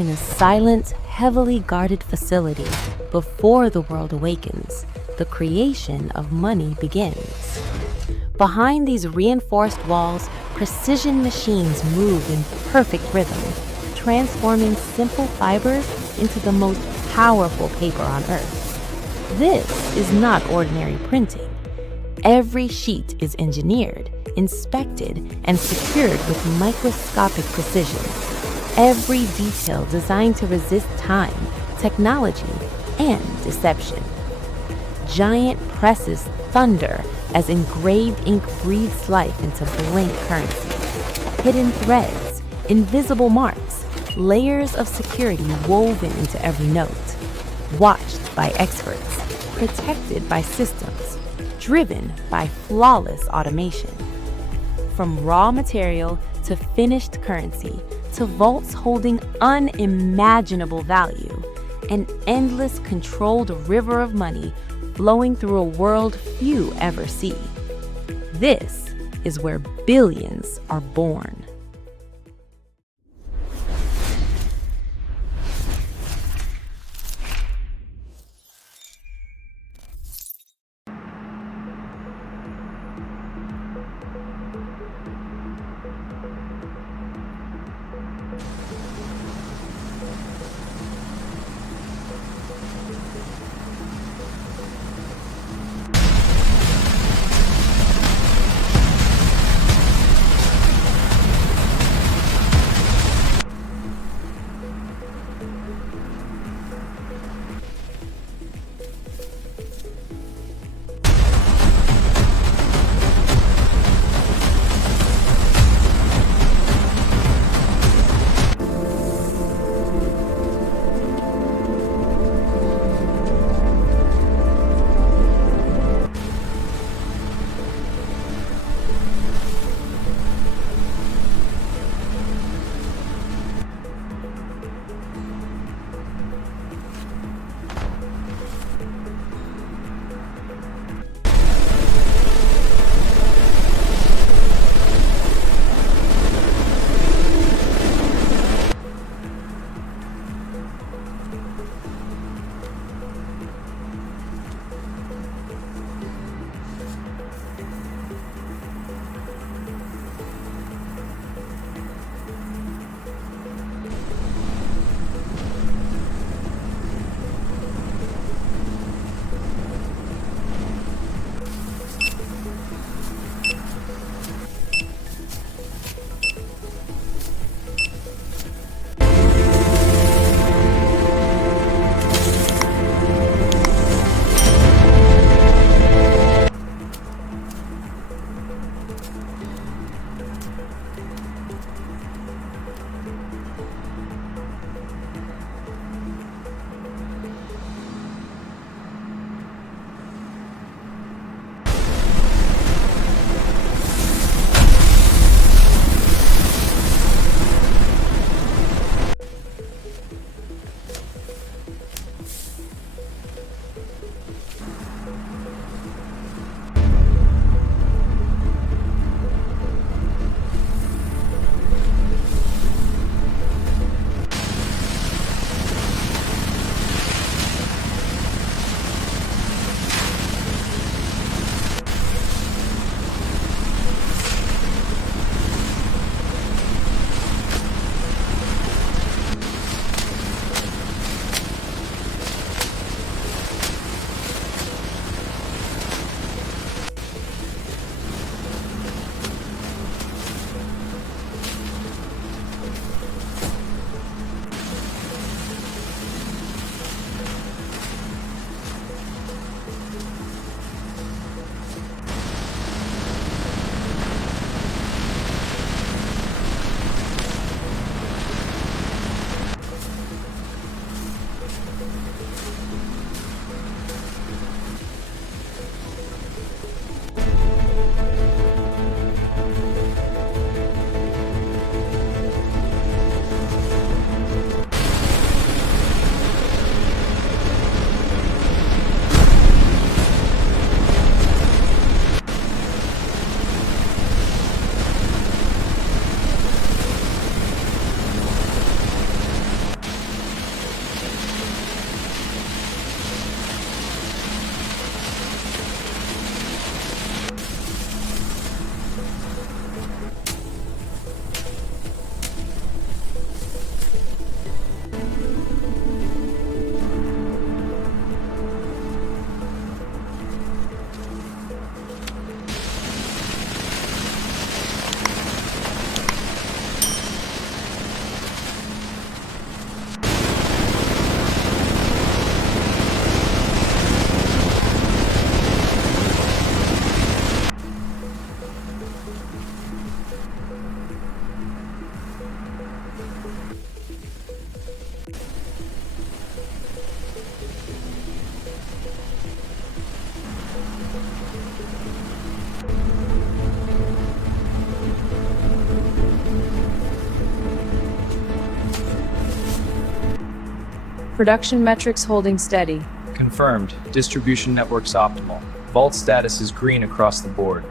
in a silent, heavily guarded facility, before the world awakens, the creation of money begins. Behind these reinforced walls, precision machines move in perfect rhythm, transforming simple fibers into the most powerful paper on Earth. This is not ordinary printing. Every sheet is engineered, inspected, and secured with microscopic precision. Every detail designed to resist time, technology, and deception. Giant presses thunder as engraved ink breathes life into blank currency. Hidden threads, invisible marks, layers of security woven into every note. Watched by experts, protected by systems, driven by flawless automation. From raw material to finished currency, to vaults holding unimaginable value, an endless controlled river of money flowing through a world few ever see. This is where billions are born. Production metrics holding steady. Confirmed. Distribution network's optimal. Vault status is green across the board.